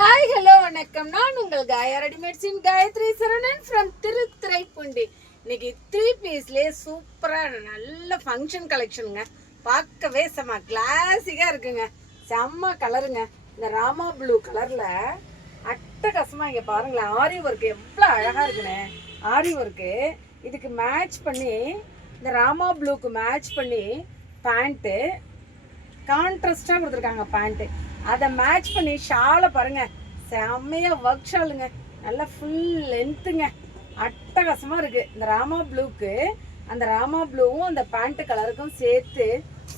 Hi hello வணக்கம். நான் உங்கள் காயா ரெடிமேட்ஸின் காயத்ரி சரவணன் ஃப்ரம் திருத்துறைப்பூண்டி. இன்னைக்கு 3 பீஸ்லேயே சூப்பராக நல்ல ஃபங்க்ஷன் கலெக்ஷனுங்க. பார்க்கவே செம்ம கிளாசிக்காக இருக்குங்க. செம்ம கலருங்க. இந்த ராமா ப்ளூ கலரில் அட்டகாசமாக இங்கே பாருங்களேன். ஆரி ஒர்க்கு எவ்வளோ அழகாக இருக்குண்ணே. ஆரி ஒர்க்கு இதுக்கு மேட்ச் பண்ணி, இந்த ராமா ப்ளூக்கு மேட்ச் பண்ணி பேண்ட்டு கான்ட்ராஸ்டாக கொடுத்துருக்காங்க. பேண்ட்டு அதை மேட்ச் பண்ணி ஷாலை பாருங்க, செம்மையாக ஒர்க் ஷாலுங்க. நல்லா ஃபுல் லென்த்துங்க, அட்டகாசமாக இருக்குது. இந்த ராமா ப்ளூக்கு அந்த ராமா ப்ளூவும் அந்த பேண்ட்டு கலருக்கும் சேர்த்து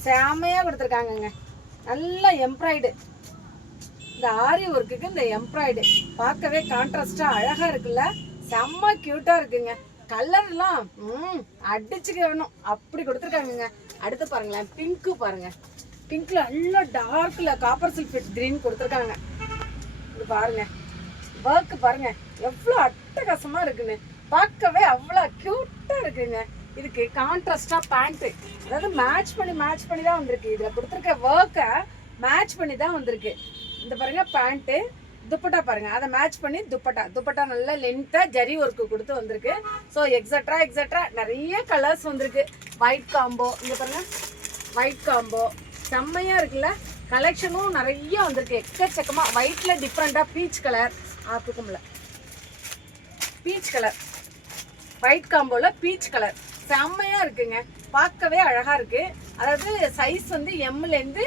செம்மையாக கொடுத்துருக்காங்கங்க. நல்லா எம்ப்ராய்டு, இந்த ஆரி ஒர்க்குக்கு இந்த எம்ப்ராய்டு பார்க்கவே கான்ட்ராஸ்டாக அழகாக இருக்குல்ல, செம்ம க்யூட்டாக இருக்குங்க. கலர்லாம் அடிச்சுக்க வேணும் அப்படி கொடுத்துருக்காங்கங்க. அடுத்து பாருங்களேன், பிங்க்கு பாருங்கள். பிங்க்ல நல்லா டார்க்ல காப்பர் சல்ஃபேட் கிரீன் கொடுத்துருக்காங்க. இது பாருங்க, ஒர்க்கு பாருங்க எவ்வளோ அட்டகாசமா இருக்குன்னு, பார்க்கவே அவ்வளோ க்யூட்டா இருக்குங்க. இதுக்கு கான்ட்ராஸ்டா பேண்ட்டு, அதாவது மேட்ச் பண்ணி தான் வந்திருக்கு. இதில் கொடுத்துருக்க ஒர்க்கை மேட்ச் பண்ணி தான் வந்திருக்கு. இந்த பாருங்க பேண்ட்டு, துப்பட்டா பாருங்க, அதை மேட்ச் பண்ணி துப்பட்டா நல்லா லென்த்தாக ஜரி ஒர்க்கு கொடுத்து வந்திருக்கு. ஸோ எக்ஸட்ரா நிறைய கலர்ஸ் வந்திருக்கு. ஒயிட் காம்போ, இங்கே பாருங்க ஒயிட் காம்போ செம்மையாக இருக்குல்ல. கலெக்ஷனும் நிறைய வந்திருக்கு, எக்கச்சக்கமாக. ஒயிட்டில் டிஃப்ரெண்ட்டாக பீச் கலர், ஆத்துக்கும்ல பீச் கலர், ஒயிட் காம்போவில் பீச் கலர் செம்மையாக இருக்குங்க. பார்க்கவே அழகாக இருக்குது. அதாவது சைஸ் வந்து எம்லேருந்து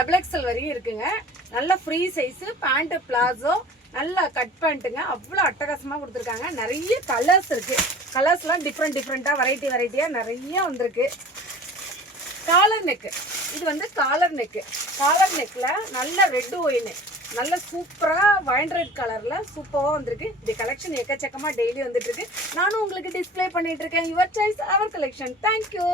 XXL வரையும் இருக்குங்க. நல்ல ஃப்ரீ சைஸு. பேண்ட்டு பிளாசோ, நல்லா கட் பேண்ட்டுங்க. அவ்வளோ அட்டகாசமாக கொடுத்துருக்காங்க. நிறைய கலர்ஸ் இருக்குது. கலர்ஸ்லாம் டிஃப்ரெண்ட்டாக வெரைட்டியாக நிறைய வந்திருக்கு. காலர் நெக்கு, இது வந்து காலர் நெக்கில் நல்ல ரெட்டு ஒயின்னு, நல்ல சூப்பராக வைன் ரெட் கலரில் சூப்பராக வந்திருக்கு. இந்த கலெக்ஷன் எக்கச்சக்கமாக டெய்லி வந்துட்டுருக்கு. நானும் உங்களுக்கு டிஸ்பிளே பண்ணிகிட்ருக்கேன். Your choice our collection. Thank you.